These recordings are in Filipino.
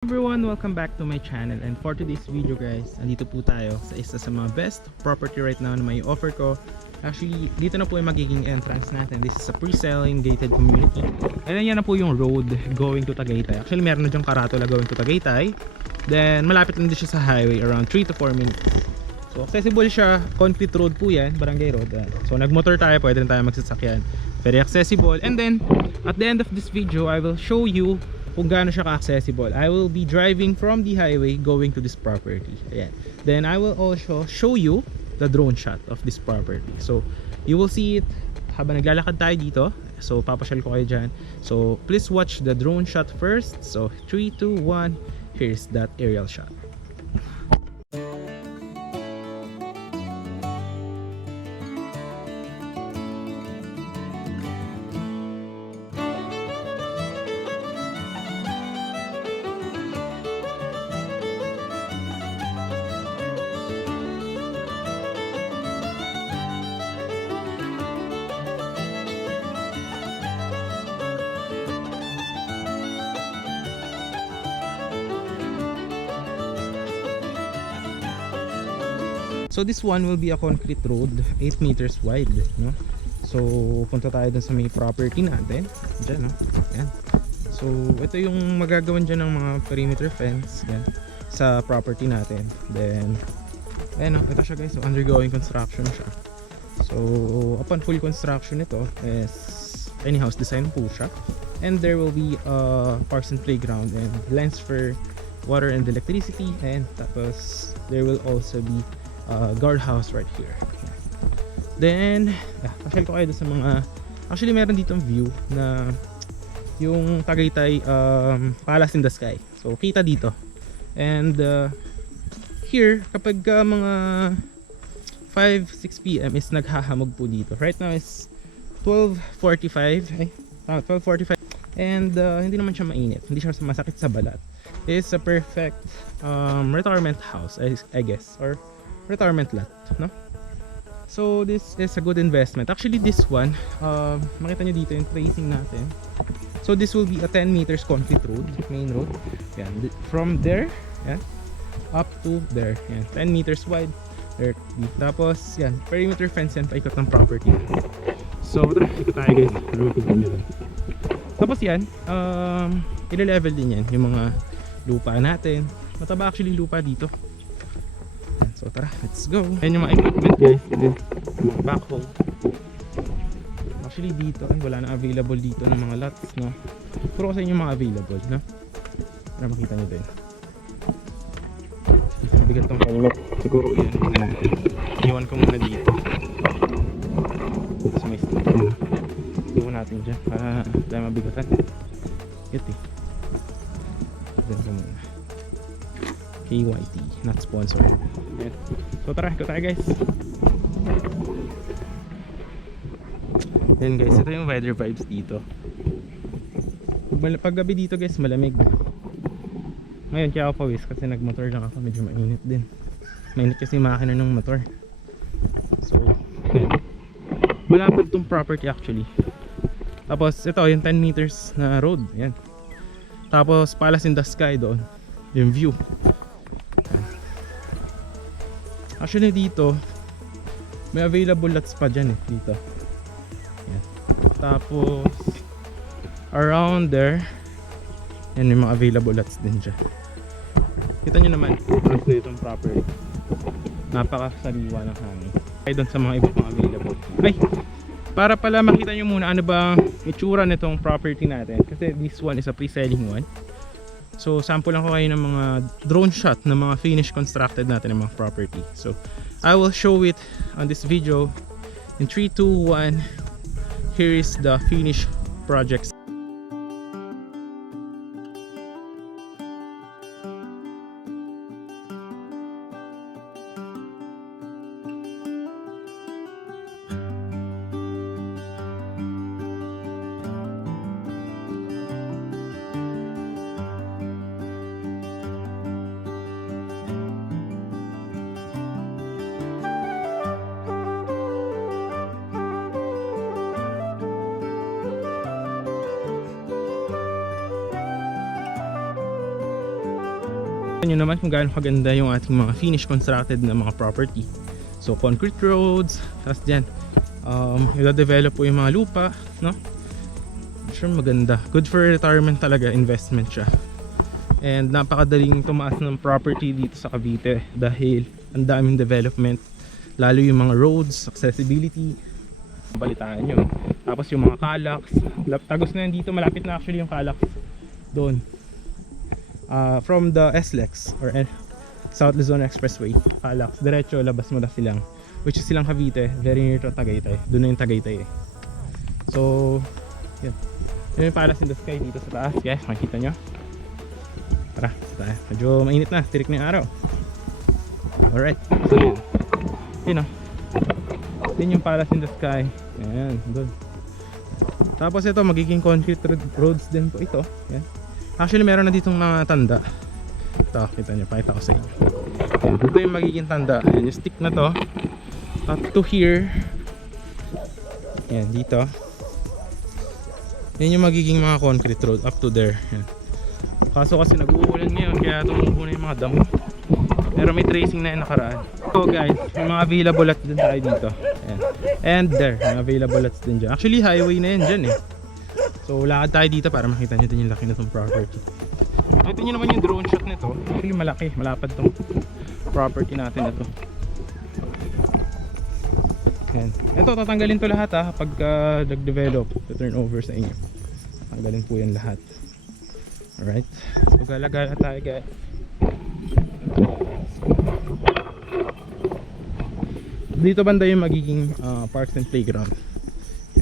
Everyone, welcome back to my channel, and for today's video guys, andito po tayo sa isa sa mga best property right now na may offer ko. Actually, dito na po yung magiging entrance natin. This is a pre-selling gated community. And yan na po yung road going to Tagaytay. Actually, meron na dyong karatula going to Tagaytay. Then, malapit lang din siya sa highway, around 3 to 4 minutes. So, accessible siya. Concrete road po yan, barangay road. So, nagmotor tayo, pwede rin tayo magsasakyan. Very accessible. And then, at the end of this video, I will show you kung gaano siya ka-accessible. I will be driving from the highway going to this property. Ayan. Then I will also show you the drone shot of this property. So you will see it habang naglalakad tayo dito. So papasyal ko kayo dyan. So please watch the drone shot first. So 3, 2, 1. Here's that aerial shot. So this one will be a concrete road, 8 meters wide, no? So punta tayo dun sa may property natin. Diyan, no? Ayan. So ito yung magagawan dyan ng mga perimeter fence, yan, sa property natin. Then ayan, no? Ito siya guys, so undergoing construction siya. So upon full construction ito is tiny house design po siya. And there will be parks and playground and lines for water and electricity. And tapos there will also be guardhouse right here. Then pasyal ko kayo sa mga, actually meron ditong view na yung Tagaytay Palace in the Sky. So kita dito. And here kapag mga 5-6 PM is naghahamog po dito. Right now is 12:45. 12:45. And hindi naman siya mainit. Hindi siya masakit sa balat. It's a perfect retirement house, I guess, or retirement lot, no? So this is a good investment. Actually this one, makita nyo dito yung tracing natin. So this will be a 10 meters concrete road, main road. Yan, from there, yan, up to there. Yan, 10 meters wide. There, tapos yan, perimeter fence yan, paikot ng property. So ikot tayo guys. Tapos yan, ile-level din yan yung mga lupa natin. Mataba actually lupa dito. So tara, let's go. Ayan yung mga equipment guys. Backhoe. Actually dito ay wala na available dito ng mga lots, no? Puro kasi yung mga available, no? Para makita nyo din. Bigat tong helmet. Siguro yan. Iwan ko muna dito. Sa may stick. Iwan natin dyan para dahil mabigatan. Ito eh. Iwan ko muna. KYT, not sponsored. Ayan. So tara, ito tayo guys. Ayan guys, ito yung weather vibes dito. Pag gabi dito guys, malamig. Ngayon kaya ako pawis kasi nagmotor lang ako, medyo mainit din. Mainit kasi makina ng motor. So ayan. Malapit tong property actually. Tapos ito yung 10 meters na road. Ayan. Tapos Palace in the Sky doon, yung view. Actually dito may available lots pa dyan eh, dito. Yan. Tapos around there yan yung mga available lots din dyan. Kita nyo naman front na itong property, napakasariwa ng hangin. Ay doon sa mga iba pang available. Ay, para pala makita nyo muna ano ba itsura nitong property natin, kasi this one is a pre-selling one. So sample lang ko kayo ng mga drone shot ng mga finished constructed natin ng mga property. So I will show it on this video in 3, 2, 1. Here is the finished projects. Nyo naman kung gaano kaganda yung ating mga finished constructed na mga property. So concrete roads, tapos dyan i-develop po yung mga lupa, no? Sure, maganda, good for retirement talaga, investment siya. And napakadaling tumaas ng property dito sa Cavite dahil ang daming development, lalo yung mga roads, accessibility, balitaan nyo. Tapos yung mga Calax, tagos na yan dito, malapit na actually yung Calax doon. From the SLEX or South Luzon Expressway, Calax, diretso labas mo na Silang, which is Silang Cavite, very near to Tagaytay. Doon na yung Tagaytay eh. So yun, yun yung Palace in the Sky dito sa taas guys, makikita nyo. Tara, tayo. Medyo mainit na, tirik na yung araw. Alright, so yun, yun o, yun yung Palace in the Sky. Ayan, doon. Tapos ito, magiging concrete roads din po ito. Ayan. Actually meron na ditong mga tanda. Ito, kita nyo, pakita ko sa inyo. Ayan, ito yung magiging tanda. Ayan, yung stick na to up to here. Ayan, dito. Yan yung magiging mga concrete road up to there. Ayan. Kaso kasi nag-uulan ngayon kaya tumubo na yung mga damo. Pero may tracing na yung nakaraan. So guys, may mga available lots din tayo dito. Ayan. And there, may available lots din dyan. Actually highway na yan dyan eh. So lakad tayo dito para makita nyo din yung laki na itong property. Ito nyo naman yung drone shot nito. Actually malaki, malapad itong property natin ito. Ayan. Ito, tatanggalin to lahat ha pagka nag-develop, turn over sa inyo. Tanggalin po yan lahat. Alright, so galagala tayo guys. Dito banda yung magiging parks and playground.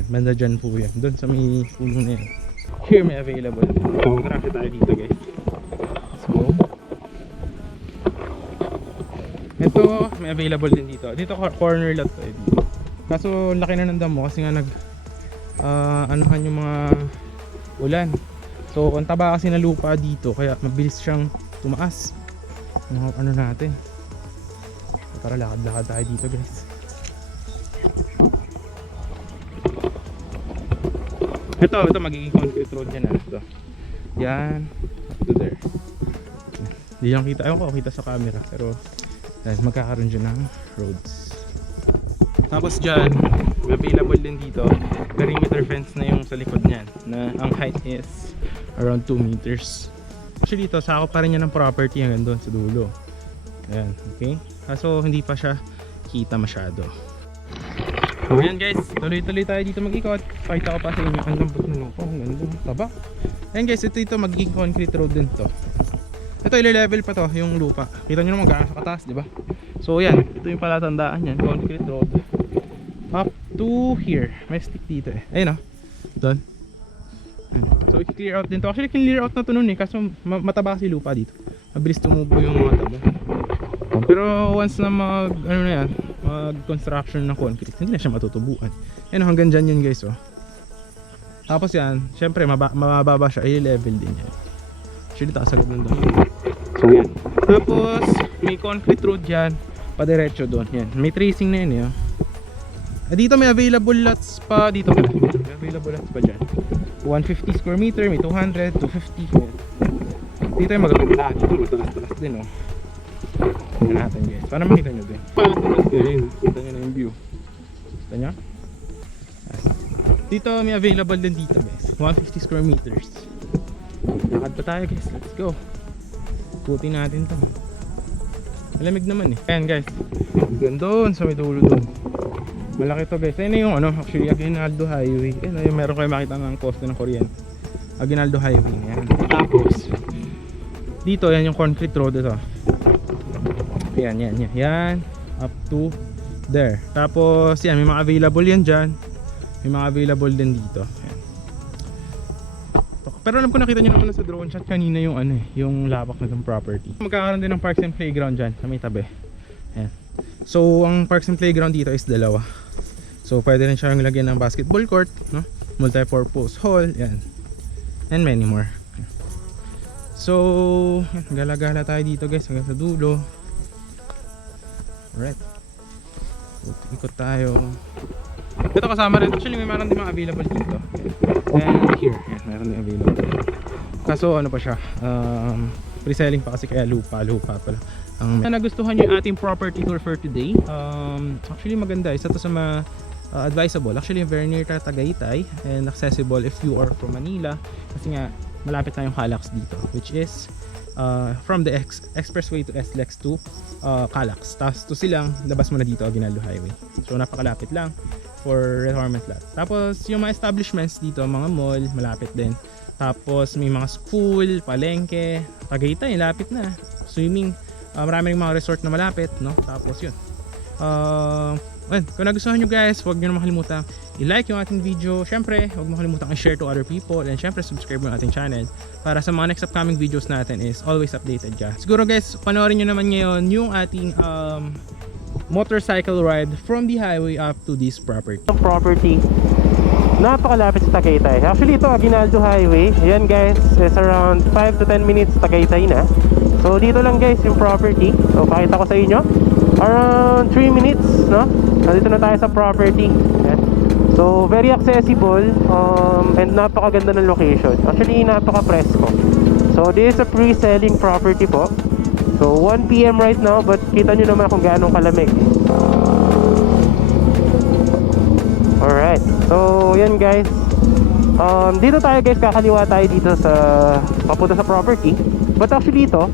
Banda dyan po yan, doon sa may puno na yan. Here may available. So traffic tayo dito guys. Let's go. Ito may available din dito. Dito corner lot tayo dito. Kaso laki na ng damo kasi nga anuhan yung mga ulan. So ang taba kasi na lupa dito kaya mabilis siyang tumaas. Mga ano natin. Tara, lakad-lakad tayo dito guys. Ito magiging concrete road yan ito. Yan, up to there. Hindi lang kita, ayun ko kita sa camera pero yan, magkakaroon dyan ng roads. Tapos dyan, available din dito perimeter fence na yung sa likod niyan na ang height is around 2 meters. Actually ito, sakop pa rin yan ng property hanggang doon sa dulo. Ayan, okay? Kaso hindi pa siya kita masyado. So ayan guys, tuloy-tuloy tayo dito mag-ikot. Pakita ko pa sa inyo ang lambot ng lupa, ang ganda, taba. Ayan guys, ito magiging concrete road din to. Ito ile-level pa to yung lupa. Kita nyo naman gaano sa kataas, di ba? So ayan, ito yung palatandaan yan, concrete road up to here. May stick dito eh. Ayun oh. Doon. So i-clear out din to. Actually clear out na to nun eh, kaso mataba kasi lupa dito. Mabilis tumubo yung mga taba. Pero once na mag ano na yan, mag construction ng concrete, hindi na siya matutubuan. Yan hanggang dyan yun guys oh. Tapos yan, syempre mababa siya, i-level din yan. Actually taas agad ng dami. So yan. Tapos may concrete road yan, padiretso doon. Yan, may tracing na yan eh. Dito may available lots pa dito. May available lots pa dyan. 150 square meter, may 200, 250. Yan. Dito yung magaganda. Dito matalas-talas din oh. Tignan natin guys, para makita nyo din. Kita nyo na yung view. Kita nyo? Dito may available din dito guys, 150 square meters. Lakad pa tayo guys, let's go. Putin natin to. Malamig naman eh. Ayan guys, doon sa may dulo doon. Malaki to guys. Ayun na yung ano, actually Aguinaldo Highway. Ayun yung meron kayo makita ng poste ng kuryente. Aguinaldo Highway. Ayan. Tapos dito yan yung concrete road ito. Yan up to there. Tapos yan, may mga available yan dyan. May mga available din dito. Yan. Pero alam ko nakita nyo naman sa drone shot kanina yung ano eh, yung labak na itong property. Magkakaroon din ng parks and playground dyan sa may tabi. Yan. So ang parks and playground dito is dalawa. So pwede rin siyang lagyan ng basketball court, no? Multi-purpose hall, yan. And many more. So gala-gala tayo dito guys hanggang sa dulo. Alright, ikot tayo. Ito kasama rin, actually may meron din mga available dito. And here, yan, meron din available. Kaso ano pa siya, Pre-selling pa kasi kaya lupa pala. Ang nagustuhan niyo yung ating property tour for today. Actually maganda, isa to sa mga advisable. Actually very near ka Tagaytay and accessible if you are from Manila kasi nga malapit na yung Calax dito, which is from the expressway to SLEX to Calax. Tapos to silang labas mo na dito Aguinaldo Highway. So napakalapit lang for retirement lot. Tapos yung mga establishments dito, mga mall, malapit din. Tapos may mga school, palengke, Tagaytay, lapit na. Swimming, marami ring mga resort na malapit, no? Tapos yun. Kung nagustuhan nyo guys, huwag nyo na makalimutan i-like yung ating video. Syempre, huwag mo kalimutan i-share to other people. And syempre, subscribe mo ating channel para sa mga next upcoming videos natin is always updated ka. Siguro guys, panoorin nyo naman ngayon yung ating motorcycle ride from the highway up to this property. Napakalapit sa Tagaytay. Actually ito Aguinaldo Highway. Ayan guys, is around 5 to 10 minutes Tagaytay na. So dito lang guys yung property. So pakita ko sa inyo. Around 3 minutes, no? Nandito na tayo sa property. Ayan. So very accessible and napakaganda ng location. Actually napaka-presko. So this is a pre-selling property po. So 1 PM right now, but kita nyo naman kung gaano kalamig. Alright, so yan guys. Dito tayo guys, kakaliwa tayo dito sa papunta sa property. But actually ito,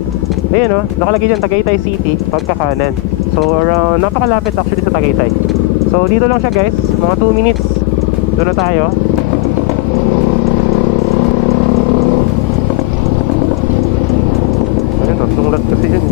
ayan o, nakalagay dyan Tagaytay City, pagkakanan. So around, napakalapit actually sa Tagaytay. So dito lang siya guys, mga 2 minutes. Doon na tayo. Ayun, tatlong lot kasi yun.